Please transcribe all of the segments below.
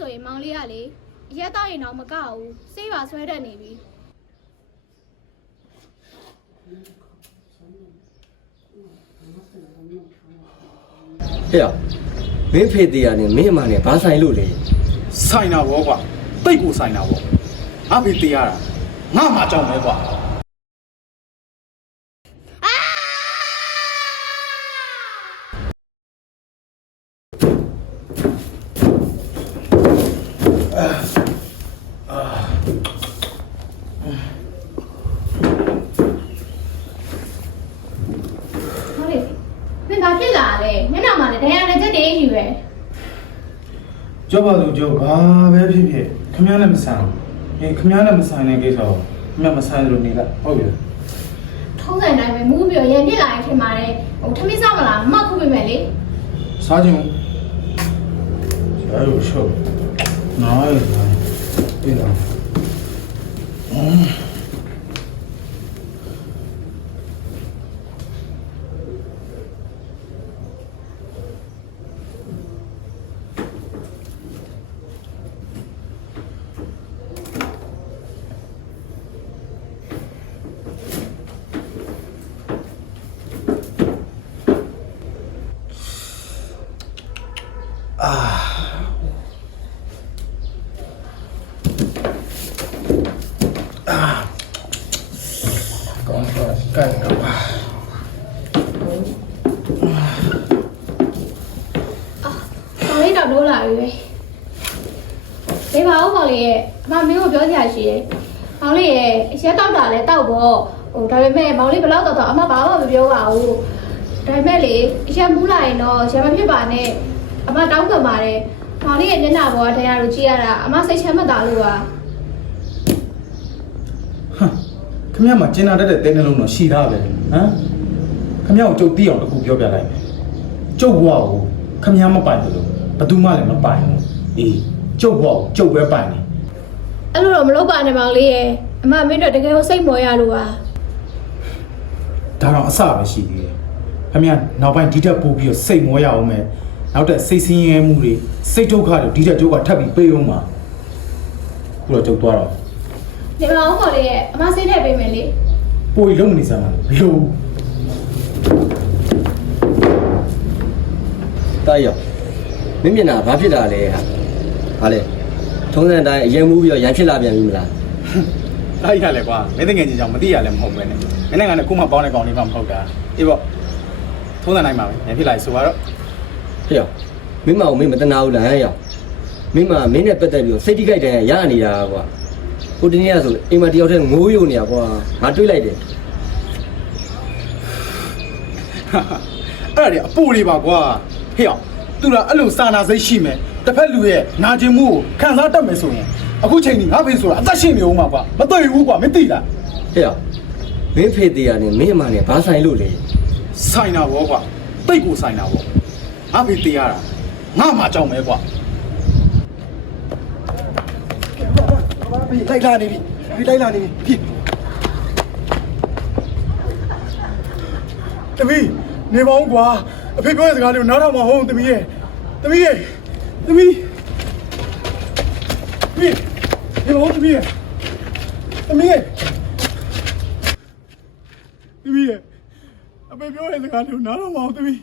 ဆိုရင်မောင်လေးကလေရက်တော့ရင်တော့မကောက်ဘူးစေးပါဆွဲတတ်နေပြီဟဲ့မင်းဖေသေးရတယ်မင်းအမနဲ့ဘာဆိုင်လို့လဲ ဆိုင်တာဗောကွာတိတ်ကိုဆိုင်တာဗောငါဖေသေးရတာငါမှကြောက်မဲကွာကြောက်ပါလို့ကြောက်ဘာပဲဖြစ်ဖြစ်ခမည်းနဲ့မဆိုင်ခမည်းနဲ့မဆိုင်တဲ့ကိစ္စကိုခမည်းမဆိုင်လို့နေလိုက်ဟုတ်ပြီ ထုံးစံတိုင်းပဲမူးပြီးရန်ပြစ်လာရင်ထင်ပါတယ်ဟိုထမင်းစားမလားမခုပေးမယ်လေစားခြင်းရုပ်ရှုပ်နိုင်ပြီလား干干吧。မောင်လေးတော့လို့လာပြီပဲဒီပါဦးမောင်လေးရဲ့အမမင်းကိုပြောစရာရှိတယ်မောင်လေးရဲ့ရက်တော့တာလဲတောက်ပေါ့ဟိုဒါပေမဲ့မောင်လေးဘယ်တော့တော့အမဘာမှမပြောပါဘူးဒါပေမဲ့လေရက်မူးလာရင်တော့ရက်မဖြစ်ပါနဲ့အမတောင်းပန်ပါတယ်မောင်လေးရဲ့မျက်နှာပေါ်ကတရားလိုကြည့်ရတာအမစိတ်ချမ်းမသာလို့ပါခမည်းမှာကျင်းလာတဲ့တဲနှလုံးတော့ရှိသားပဲဟမ်ခမည်းကိုကြုတ်တီးအောင်တခုပြောပြလိုက်မယ်ကျုပ်ဘွားကိုခမည်းမပိုင်ဘူးလို့ဘယ်သူမှလည်းမပိုင်ဘူးအေးကျုပ်ဘွားကိုကျုပ်ပဲပိုင်တယ်အဲ့လိုတော့မလုပ်ပါနဲ့မောင်လေးရဲ့အမမင်းတို့တကယ်ကိုစိတ်မောရလို့ပါဒါတော့အစပဲရှိသေးတယ်ခမည်းနောက်ပိုင်းဒီတက်ပို့ပြီးတော့စိတ်မောရအောင်မယ်နောက်တဲ့စိတ်ဆင်းရဲမှုတွေစိတ်ဒုက္ခတွေဒီတက်ကျုပ်ကထပ်ပြီးပေးအောင်ပါခုတော့ကျုပ်သွားတော့ဒီမှာဦးမောင်လေးရဲ့အမစိတ်ထည့်ပေးမယ်လေပို့ပြီးလုံးမနေစမ်းပါလို့တားရောမင်းမျက်နှာဘာဖြစ်တာလဲဟာလဲထုံးစံတိုင်းအရင်မူးပြီးတော့ရန်ဖြစ်လာပြန်ပြီမလားအဲ့ရလဲကွာမင်းတကယ်ကြီးကြောင်မသိရလဲမဟုတ်ပဲနဲ့မင်းနိုင်ငံနဲ့ခုမှပေါင်းတဲ့ကောင်လေးမှမဟုတ်တာအေးပေါ့ထုံးစံတိုင်းပါပဲရန်ဖြစ်လာပြီဆိုတော့ဟဲ့ရောမင်းမအောင်မင်းမတနာဘူးလားဟဲ့ရောမင်းမမင်းနဲ့ပတ်သက်ပြီးတော့စိတ်တိကြိုက်တယ်ရနေတာကွာဟိုတနေ့ကဆိုအိမ်မှာတယောက်တည်းငိုးယိုနေတာကွာငါတွေးလိုက်တယ်အဲ့ဒါတွေအပူတွေပါကွာဟေ့အောင်သူကအဲ့လိုစာနာစိတ်ရှိမယ်တစ်ဖက်လူရဲ့နာကျင်မှုကိုခံစားတတ်မယ်ဆိုရင်အခုချိန်ကြီးငါဖေးဆိုတာအသက်ရှင်နေဦးမှာကွာမတွေ့ဘူးကွာမသိလားဟဲ့အောင်မင်းဖေသေးရတယ်မင်းအမနဲ့ဘာဆိုင်လို့လဲဆိုင်တာဗောကွာတိတ်ကိုဆိုင်တာဗောငါဖေးသေးရတာငါမှကြောက်မဲကွာလိုက်လာနေပြီလိုက်လာနေပြီဖြစ်တမီးနေပါဦးကွာအဖေပြောတဲ့စကားလေးကိုနားထောင်မဟုတ်တမီးရဲ့နေပါဦးတမီးရဲ့အဖေပြောတဲ့စကားလေးကိုနားထောင်မအောင်တမီး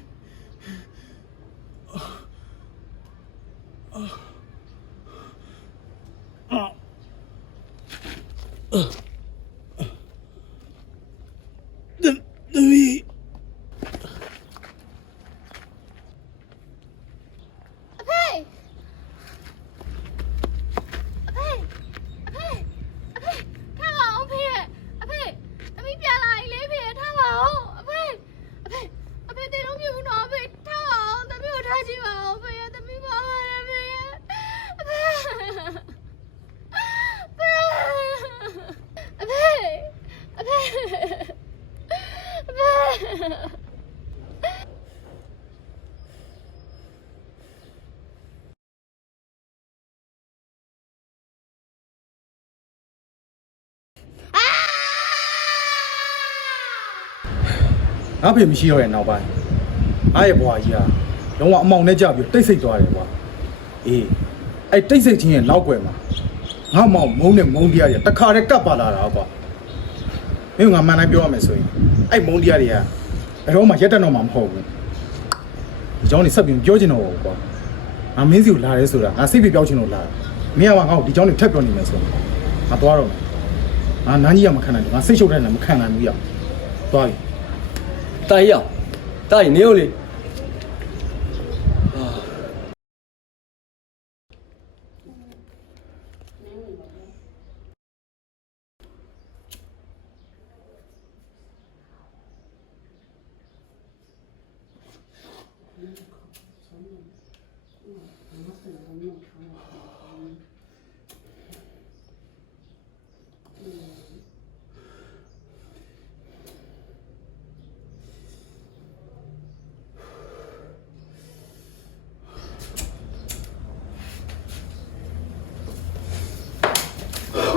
ငါဖေမရှိတော့ရဲ့နောက်ပိုင်းအားရဲ့ဘွားကြီးဟာလုံးဝအမောင်နဲ့ကြပြီးတိတ်ဆိတ်သွားတယ်ကွာအေး အဲ့တိတ်ဆိတ်ချင်းရဲ့နောက်ွယ်မှာငါမောင်မုန်းနဲ့မုန်းတရားတွေတခါတည်းကပ်ပါလာတာကွာမင်းကငါမှန်တိုင်းပြောရမယ်ဆိုရင်အဲ့မုန်းတရားတွေကဘယ်တော့မှရက်တက်တော့မှမဟုတ်ဘူးဒီကြောင့်နေဆက်ပြီးပြောချင်တော့ဘူးကွာငါမင်းစီကိုလာရဲဆိုတာငါစိတ်ပြပြောချင်လို့လာမင်းကငါ့ကိုဒီကြောင့်နေထပ်ပြောနေမယ်ဆိုရင်ငါသွားတော့မယ်ငါနားကြီးရမခံနိုင်ဘူးငါစိတ်ရှုပ်တဲ့နေမခံနိုင်ဘူးရသွားပြီ တာကြီးအောင်တာကြီးနေဦးလေ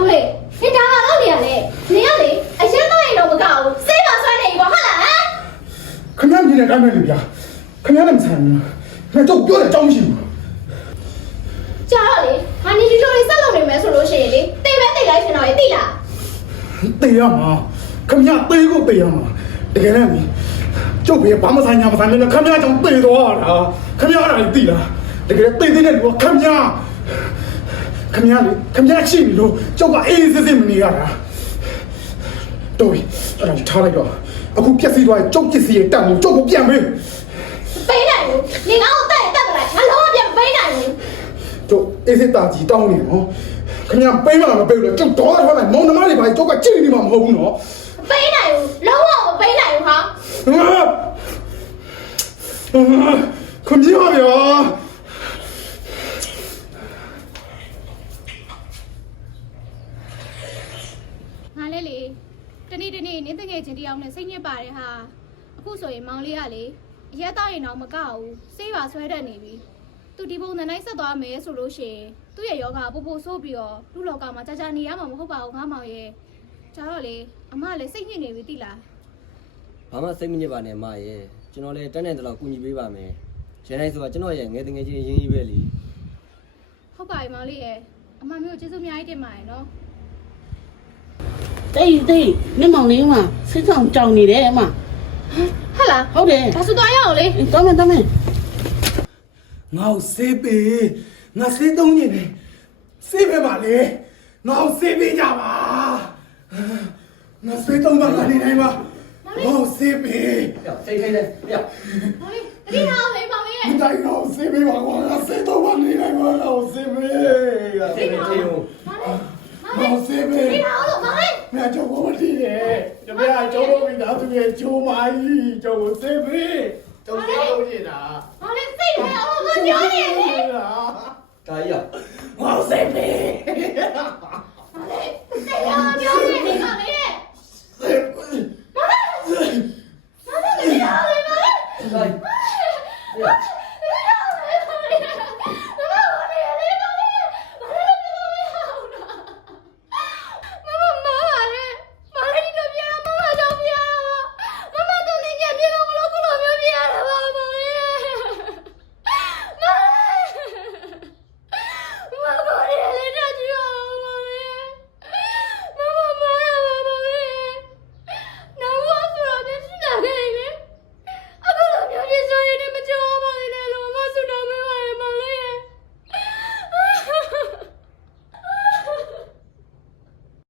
ဟုတ်လေဒီဒါမှတော့နေရလေနေရလေအရင်တော့ရင်တော့မကောက်ဘူးစိတ်ပါဆွဲနေပြီပေါ့ဟုတ်လားဟမ် ခမရမြင်တဲ့တိုင်းပဲလေဗျာခမရလည်းမဆိုင်ဘူးခမရတော့ပြောတဲ့အကြောင်းမရှိဘူး ကြာတော့လေဟာနေဒီလိုလေးဆက်လုပ်နေမယ်ဆိုလို့ရှိရင်လေတိတ်ပဲတိတ်လိုက်ရှင်တော့ရေတိလား တေးရမှာခမရတေးကိုတေးရမှာတကယ်လည်းကျုပ်ဘယ်ဘာမှဆိုင်ညာမဆိုင်နဲ့ခမရကြောင့်တေးသွားတာခမရအဲ့ဒါသိလားတကယ်တေးတဲ့လူကခမရလေခမရရှိပြီလို့ကျုပ်ကအေးစစ်စစ်မနေရတာတော်ပြီအဲ့ဒါထားလိုက်တော့အခုပြက်စီးသွားရင်ကျုပ်ပြက်စီးရတတ်လို့ကျုပ်ကိုပြန်ပေး ပေးနိုင်ဘူးနေငါ့ကိုတက်တက်လိုက်ငါလုံးဝပြန်ပေးနိုင်ဘူး ကျုပ်အေးစစ်တာကြီးတောင်းနေနော်ခမရပေးမှမပေးဘူးလေကျုပ်တော့ထားလိုက်မောင်နှမတွေပါကျုပ်ကကြည့်နေမှာမဟုတ်ဘူးနော် ပေးနိုင်ဘူးလုံးဝမပေးနိုင်ဘူးဟာ ခမရဗျာ ငါလည်းလေတနေ့နင်းတငယ်ချင်းတယောက်နဲ့စိတ်ညစ်ပါတယ်ဟာအခုဆိုရင်မောင်လေးကလေအရက်တော့ရင်တော့မကောက်ဘူးစေးပါဆွဲတတ်နေပြီသူဒီပုံနဲ့နိုင်ဆက်သွားမယ်ဆိုလို့ရှိရင်သူ့ရဲ့ယောဂပို့ပို့ဆိုးပြီးတော့လူလောကမှာကြာကြာနေရမှာမဟုတ်ပါဘူးငါမောင်ရဲ့ကြာတော့လေအမလည်းစိတ်ညစ်နေပြီတိလား ဘာမှစိတ်မညစ်ပါနဲ့မရဲ့ကျွန်တော်လည်းတန်းတဲ့တလောက်ကူညီပေးပါမယ်ရန်တိုင်းဆိုတာကျွန်တော်ရဲ့ငယ်တငယ်ချင်းရင်းကြီးပဲလေ ဟုတ်ပါပြီမောင်လေးရဲ့အမမျိုးကျေးဇူးအများကြီးတင်ပါတယ်နော် တိတ်နင့်မောင်လေးမှာစိတ်ဆောင်ကြောင်နေတယ်အမ ဟုတ်လား ဟုတ်တယ် ဒါဆိုတော့ရအောင်လေ တောင်းမယ် ငါ့ကိုစေးပေးငါစေးသုံးနေတယ်စေးပေးပါလေငါ့ကိုစေးပေးကြပါငါစေးသုံးပါကနေနိုင်ပါငါ့ကိုစေးပေး စိတ်ထိုင်တယ်ပြ မောင်လေးတတိထားအောင်လေမောင်လေးရဲ့ မတိုင်းတော့စေးပေးပါကွာငါစေးသုံးပါနေနိုင်ပါငါ့ကိုစေးပေး စိတ်ထိုင်တယ် မောင်လေး ငါ့ကိုစေးပေး တတိထားအောင်လို့မောင်လေး မင်းကြောက်ကိုမတည်နဲ့တပည့်အကျော်လို့ပြီးသားသူရဲ့ဂျိုးမကြီးကျော်ကိုစေးပေးကျော်စေးလို့နေတာ မောင်လေးစိတ်ထဲအောင်လို့ပြောနေတယ် တာကြီးအောင် ငါ့ကိုစေးပေး မောင်လေးစိတ်ထဲအောင်